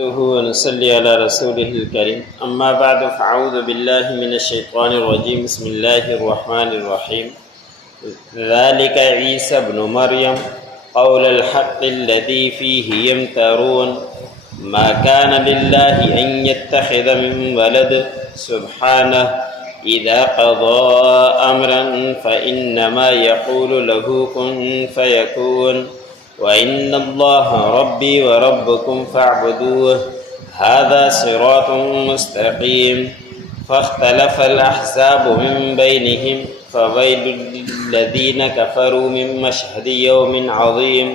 نحمده ونصلي على رسوله الكريم أما بعد فأعوذ بالله من الشيطان الرجيم بسم الله الرحمن الرحيم ذلك عيسى ابن مريم قول الحق الذي فيه يمترون ما كان لله أن يتخذ من ولد سبحانه إذا قضى أمرا فإنما يقول له كن فيكون وإن الله ربي وربكم فاعبدوه هذا صراط مستقيم فاختلف الأحزاب من بينهم فويل للذين كفروا من مشهد يوم عظيم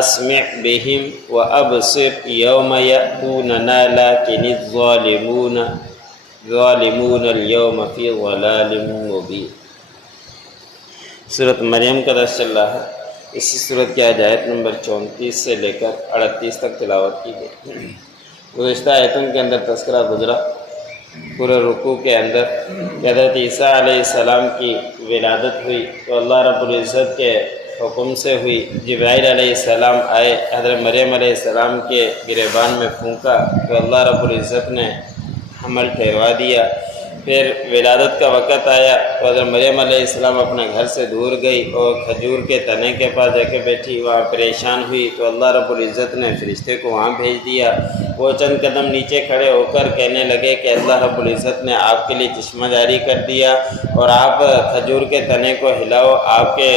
أسمع بهم وأبصر يوم يأتوننا لكن الظالمون اليوم في ضلال مبين۔ سورۃ مریم کا درس چل رہا ہے۔ اسی صورت کی آیت نمبر 34 سے لے کر 38 تک تلاوت کی گئی۔ گزشتہ آیتوں کے اندر تذکرہ گزرا پورے رکوع کے اندر کہ حضرت عیسیٰ علیہ السلام کی ولادت ہوئی تو اللہ رب العزت کے حکم سے ہوئی۔ جبرائیل علیہ السلام آئے، حضرت مریم علیہ السلام کے گریبان میں پھونکا تو اللہ رب العزت نے حمل ٹھہروا دیا۔ پھر ولادت کا وقت آیا تو حضرت مریم علیہ السلام اپنے گھر سے دور گئی اور کھجور کے تنے کے پاس جا کے بیٹھی، وہاں پریشان ہوئی تو اللہ رب العزت نے فرشتے کو وہاں بھیج دیا۔ وہ چند قدم نیچے کھڑے ہو کر کہنے لگے کہ اللہ رب العزت نے آپ کے لیے چشمہ جاری کر دیا اور آپ کھجور کے تنے کو ہلاؤ، آپ کے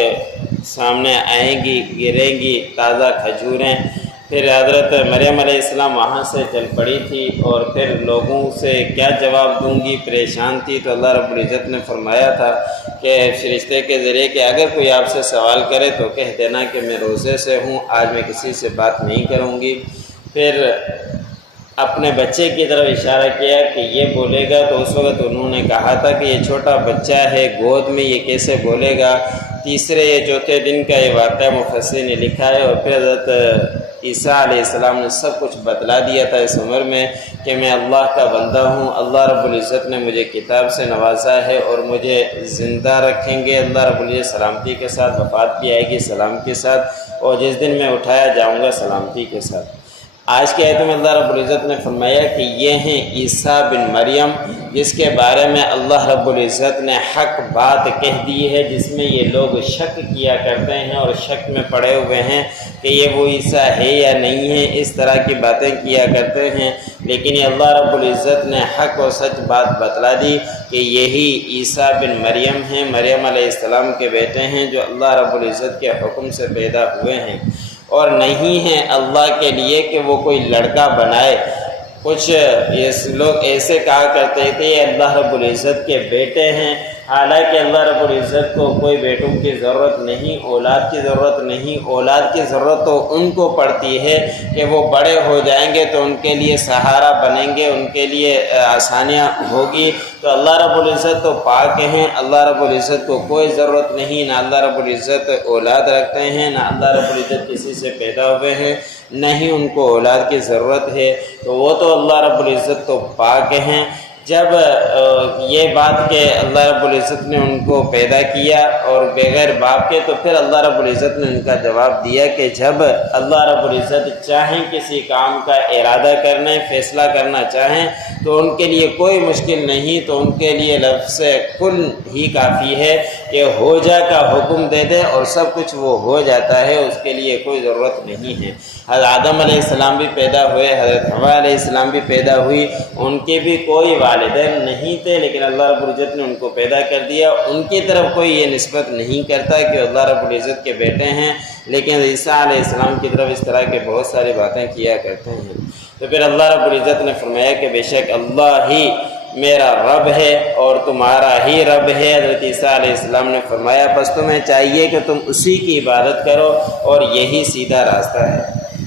سامنے آئیں گی، گریں گی تازہ کھجوریں۔ پھر حضرت مریم علیہ السلام وہاں سے چل پڑی تھی اور پھر لوگوں سے کیا جواب دوں گی، پریشان تھی۔ تو اللہ رب العزت نے فرمایا تھا کہ فرشتے کے ذریعے کہ اگر کوئی آپ سے سوال کرے تو کہہ دینا کہ میں روزے سے ہوں، آج میں کسی سے بات نہیں کروں گی۔ پھر اپنے بچے کی طرف اشارہ کیا کہ یہ بولے گا، تو اس وقت انہوں نے کہا تھا کہ یہ چھوٹا بچہ ہے، گود میں یہ کیسے بولے گا۔ تیسرے یا چوتھے دن کا یہ واقعہ مفسر نے لکھا ہے۔ اور پھر حضرت عیسیٰ علیہ السلام نے سب کچھ بتلا دیا تھا اس عمر میں کہ میں اللہ کا بندہ ہوں، اللہ رب العزت نے مجھے کتاب سے نوازا ہے اور مجھے زندہ رکھیں گے، اللہ رب العزت سلامتی کے ساتھ، وفات بھی آئے گی سلام کے ساتھ، اور جس دن میں اٹھایا جاؤں گا سلامتی کے ساتھ۔ آج کے آیت میں اللہ رب العزت نے فرمایا کہ یہ ہیں عیسیٰ بن مریم، جس کے بارے میں اللہ رب العزت نے حق بات کہہ دی ہے، جس میں یہ لوگ شک کیا کرتے ہیں اور شک میں پڑے ہوئے ہیں کہ یہ وہ عیسیٰ ہے یا نہیں ہے، اس طرح کی باتیں کیا کرتے ہیں۔ لیکن یہ اللہ رب العزت نے حق و سچ بات بتلا دی کہ یہی عیسیٰ بن مریم ہیں، مریم علیہ السلام کے بیٹے ہیں، جو اللہ رب العزت کے حکم سے پیدا ہوئے ہیں، اور نہیں ہے اللہ کے لیے کہ وہ کوئی لڑکا بنائے۔ کچھ لوگ ایسے کہا کرتے تھے یہ اللہ رب العزت کے بیٹے ہیں، حالانکہ اللہ رب العزت کو کوئی بیٹوں کی ضرورت نہیں، اولاد کی ضرورت نہیں۔ اولاد کی ضرورت تو ان کو پڑتی ہے کہ وہ بڑے ہو جائیں گے تو ان کے لیے سہارا بنیں گے، ان کے لیے آسانیاں ہوگی۔ تو اللہ رب العزت تو پاک ہیں، اللہ رب العزت کو کوئی ضرورت نہیں، نہ اللہ رب العزت اولاد رکھتے ہیں، نہ اللہ رب العزت کسی سے پیدا ہوئے ہیں، نہ ہی ان کو اولاد کی ضرورت ہے۔ تو وہ تو اللہ رب العزت تو پاک ہیں۔ جب یہ بات کہ اللہ رب العزت نے ان کو پیدا کیا اور بغیر باپ کے، تو پھر اللہ رب العزت نے ان کا جواب دیا کہ جب اللہ رب العزت چاہیں کسی کام کا ارادہ کرنے، فیصلہ کرنا چاہیں تو ان کے لیے کوئی مشکل نہیں، تو ان کے لیے لفظ کن ہی کافی ہے کہ ہو جا کا حکم دے دے اور سب کچھ وہ ہو جاتا ہے، اس کے لیے کوئی ضرورت نہیں ہے۔ حضرت آدم علیہ السلام بھی پیدا ہوئے، حضرت حوا علیہ السلام بھی پیدا ہوئی، ان کے بھی کوئی والدین نہیں تھے، لیکن اللہ رب العزت نے ان کو پیدا کر دیا۔ ان کی طرف کوئی یہ نسبت نہیں کرتا کہ اللہ رب العزت کے بیٹے ہیں، لیکن عیسیٰ علیہ السلام کی طرف اس طرح کے بہت ساری باتیں کیا کرتے ہیں۔ تو پھر اللہ رب العزت نے فرمایا کہ بے شک اللہ ہی میرا رب ہے اور تمہارا ہی رب ہے۔ حضرت عیسیٰ علیہ السلام نے فرمایا بس تمہیں چاہیے کہ تم اسی کی عبادت کرو اور یہی سیدھا راستہ ہے۔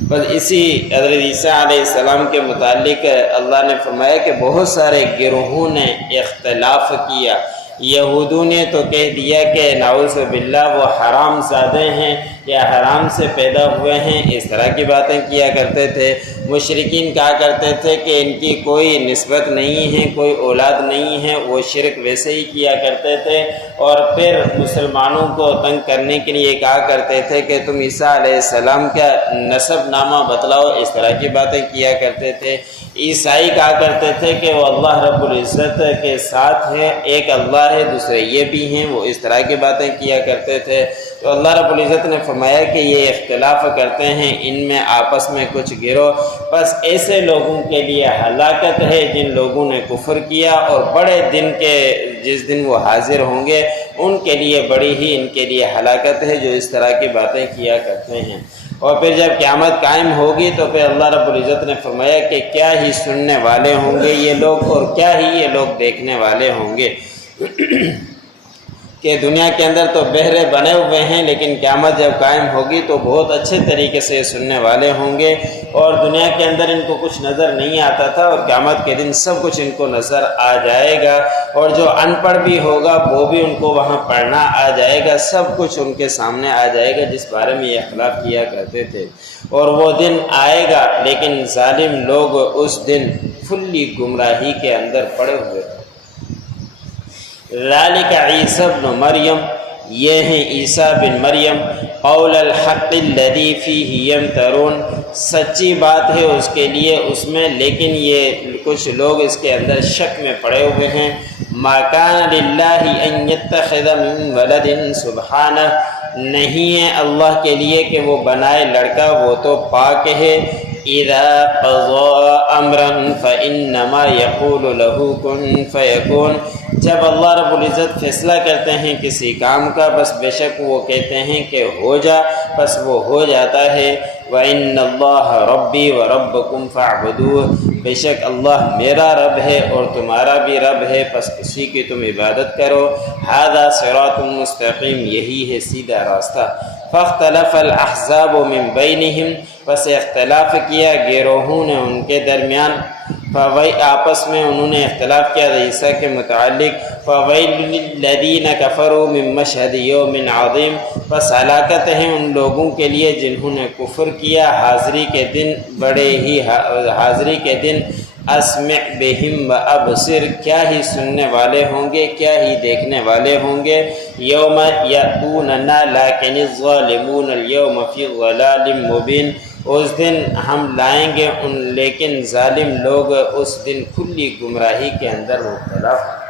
بس اسی حضرت عیسیٰ علیہ السلام کے متعلق اللہ نے فرمایا کہ بہت سارے گروہوں نے اختلاف کیا، یہودوں نے تو کہہ دیا کہ نعوذ باللہ وہ حرام زادے ہیں یا حرام سے پیدا ہوئے ہیں، اس طرح کی باتیں کیا کرتے تھے۔ مشرکین کہا کرتے تھے کہ ان کی کوئی نسبت نہیں ہے، کوئی اولاد نہیں ہے، وہ شرک ویسے ہی کیا کرتے تھے۔ اور پھر مسلمانوں کو تنگ کرنے کے لیے کہا کرتے تھے کہ تم عیسیٰ علیہ السلام کا نسب نامہ بتلاؤ، اس طرح کی باتیں کیا کرتے تھے۔ عیسائی کہا کرتے تھے کہ وہ اللہ رب العزت کے ساتھ ہے، ایک اللہ ہے، دوسرے یہ بھی ہیں، وہ اس طرح کی باتیں کیا کرتے تھے۔ تو اللہ رب العزت نے فرمایا کہ یہ اختلاف کرتے ہیں، ان میں آپس میں کچھ گروہ، بس ایسے لوگوں کے لیے ہلاکت ہے جن لوگوں نے کفر کیا، اور بڑے دن کے جس دن وہ حاضر ہوں گے ان کے لیے بڑی ہی ان کے لیے ہلاکت ہے جو اس طرح کی باتیں کیا کرتے ہیں۔ اور پھر جب قیامت قائم ہوگی تو پھر اللہ رب العزت نے فرمایا کہ کیا ہی سننے والے ہوں گے یہ لوگ، اور کیا ہی یہ لوگ دیکھنے والے ہوں گے کہ دنیا کے اندر تو بہرے بنے ہوئے ہیں، لیکن قیامت جب قائم ہوگی تو بہت اچھے طریقے سے سننے والے ہوں گے، اور دنیا کے اندر ان کو کچھ نظر نہیں آتا تھا، اور قیامت کے دن سب کچھ ان کو نظر آ جائے گا، اور جو ان پڑھ بھی ہوگا وہ بھی ان کو وہاں پڑھنا آ جائے گا، سب کچھ ان کے سامنے آ جائے گا جس بارے میں یہ اختلاف کیا کرتے تھے۔ اور وہ دن آئے گا لیکن ظالم لوگ اس دن کھلی گمراہی کے اندر پڑے ہوئے تھے۔ ذالک عیسی ابن مریم، یہ ہیں عیسیٰ بن مریم، قول الحق الذی فیہ یمترون، سچی بات ہے اس کے لیے اس میں، لیکن یہ کچھ لوگ اس کے اندر شک میں پڑے ہوئے ہیں۔ ما کان للہ ان یتخذ من ولد، سبحانہ، نہیں ہے اللہ کے لیے کہ وہ بنائے لڑکا، وہ تو پاک ہے۔ اذا قضى امرا فانما يقول له كن فيكون، جب اللہ رب العزت فیصلہ کرتے ہیں کسی کام کا بس بے شک وہ کہتے ہیں کہ ہو جا، بس وہ ہو جاتا ہے۔ وَإِنَّ اللَّهَ رَبِّي وَرَبَّكُمْ فَاعْبُدُوهُ، بے شک اللہ میرا رب ہے اور تمہارا بھی رب ہے، پس اسی کی تم عبادت کرو۔ هَذَا صِرَاطٌ مُسْتَقِيمٌ، یہی ہے سیدھا راستہ۔ فَاخْتَلَفَ الْأَحْزَابُ مِنْ بَيْنِهِمْ، پس اختلاف کیا گروہوں نے ان کے درمیان، آپس میں انہوں نے اختلاف کیا عیسیٰ کے متعلق۔ فَوَيْلٌ لِّلَّذِينَ كَفَرُوا مِن مَّشْهَدِ يَوْمٍ عَظِيمٍ، پس ہلاکت ہے ان لوگوں کے لیے جنہوں نے کفر کیا حاضری کے دن، بڑے ہی حاضری کے دن۔ اسمع بہم وابصر، کیا ہی سننے والے ہوں گے، کیا ہی دیکھنے والے ہوں گے۔ یوم یأتوننا لیکن الظالمون اليوم فی ضلال مبین، اس دن ہم لائیں گے لیکن ظالم لوگ اس دن کھلی گمراہی کے اندر مبتلا ہوں۔